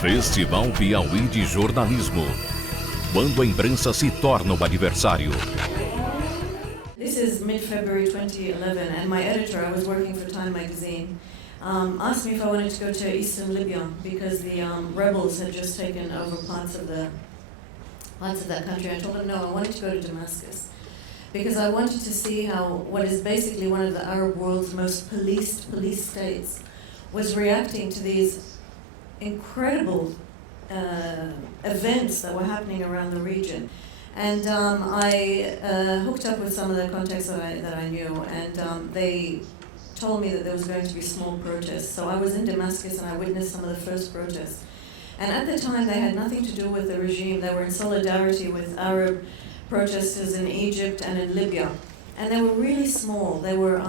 Festival Piauí de Jornalismo. Quando a imprensa se torna o adversário. This is mid-February 2011, and my editor, I was working for Time magazine, asked me if I wanted to go to eastern Libya because the rebels had just taken over parts of that country. I told him no, I wanted to go to Damascus because I wanted to see how what is basically one of the Arab world's most policed states was reacting to these incredible events that were happening around the region. And I hooked up with some of the contacts that I knew, and they told me that there was going to be small protests. So I was in Damascus and I witnessed some of the first protests. And at the time they had nothing to do with the regime. They were in solidarity with Arab protesters in Egypt and in Libya. And they were really small. They were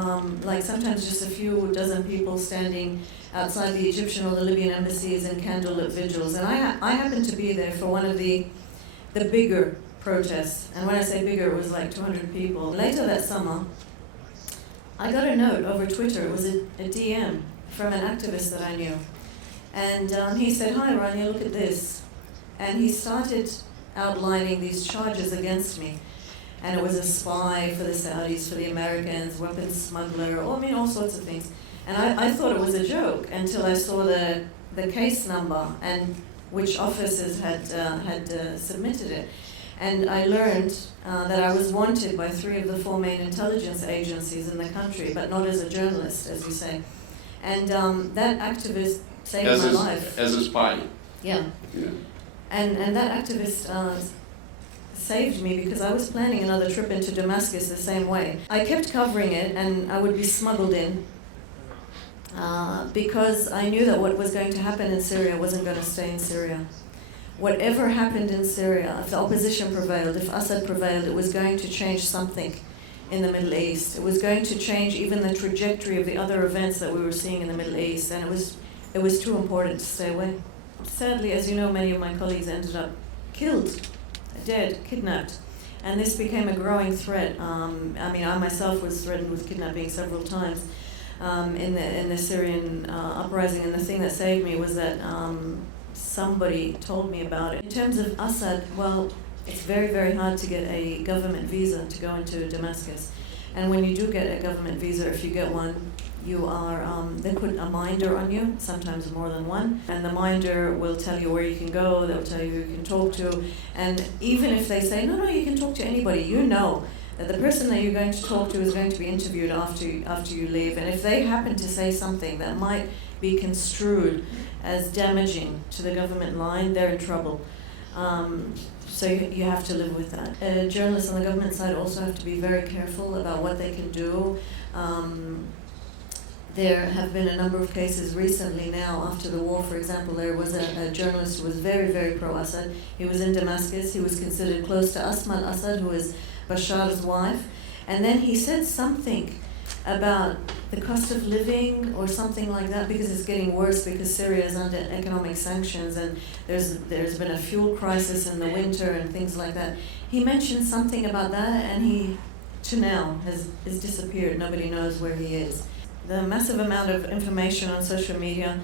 like sometimes just a few dozen people standing outside the Egyptian or the Libyan embassies in candlelit vigils. And I happened to be there for one of the bigger protests. And when I say bigger, it was like 200 people. Later that summer, I got a note over Twitter. It was a DM from an activist that I knew. And he said, "Hi, Rania, look at this." And he started outlining these charges against me. And it was a spy for the Saudis, for the Americans, weapons smuggler, all sorts of things. And I thought it was a joke until I saw the case number and which officers had submitted it. And I learned that I was wanted by 3 of the 4 main intelligence agencies in the country, but not as a journalist, as you say. And that activist saved my life. As a spy? Yeah. And that activist saved me because I was planning another trip into Damascus the same way. I kept covering it and I would be smuggled in because I knew that what was going to happen in Syria wasn't going to stay in Syria. Whatever happened in Syria, if the opposition prevailed, if Assad prevailed, it was going to change something in the Middle East. It was going to change even the trajectory of the other events that we were seeing in the Middle East, and it was too important to stay away. Sadly, as you know, many of my colleagues ended up killed, dead, kidnapped, and this became a growing threat. I myself was threatened with kidnapping several times in the Syrian uprising, and the thing that saved me was that somebody told me about it. In terms of Assad, well, it's very, very hard to get a government visa to go into Damascus. And when you do get a government visa, if you get one, you are, they put a minder on you, sometimes more than one, and the minder will tell you where you can go, they'll tell you who you can talk to, and even if they say, no, you can talk to anybody, you know that the person that you're going to talk to is going to be interviewed after you leave, and if they happen to say something that might be construed as damaging to the government line, they're in trouble. So you have to live with that. Journalists on the government side also have to be very careful about what they can do. There have been a number of cases recently now after the war. For example, there was a journalist who was very, very pro-Assad. He was in Damascus. He was considered close to Asma al-Assad, who is Bashar's wife. And then he said something about the cost of living or something like that, because it's getting worse because Syria is under economic sanctions and there's been a fuel crisis in the winter and things like that. He mentioned something about that and he, to now, has disappeared. Nobody knows where he is. The massive amount of information on social media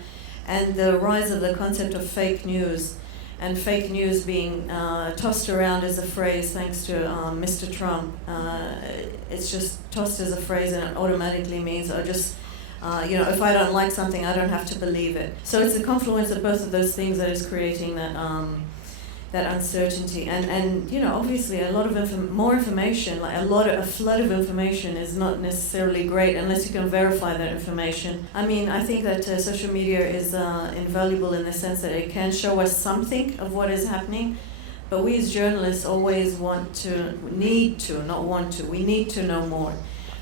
and the rise of the concept of fake news, and fake news being tossed around as a phrase thanks to Mr. Trump. It's just tossed as a phrase and it automatically means if I don't like something, I don't have to believe it. So it's the confluence of both of those things that is creating that uncertainty. And obviously a lot of more information, like a flood of information is not necessarily great unless you can verify that information. I think that social media is invaluable in the sense that it can show us something of what is happening, but we as journalists always need to know more.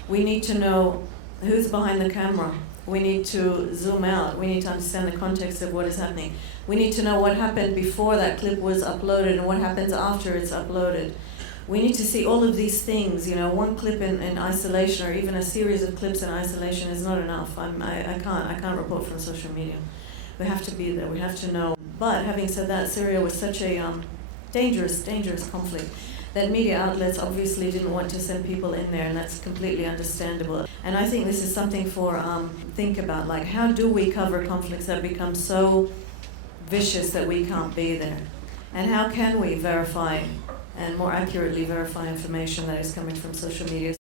We need to know who's behind the camera. We need to zoom out. We need to understand the context of what is happening. We need to know what happened before that clip was uploaded and what happens after it's uploaded. We need to see all of these things. One clip in isolation or even a series of clips in isolation is not enough. I can't report from social media. We have to be there. We have to know. But having said that, Syria was such a dangerous conflict that media outlets obviously didn't want to send people in there, and that's completely understandable. And I think this is something for think about, like how do we cover conflicts that become so vicious that we can't be there? And how can we verify and more accurately verify information that is coming from social media?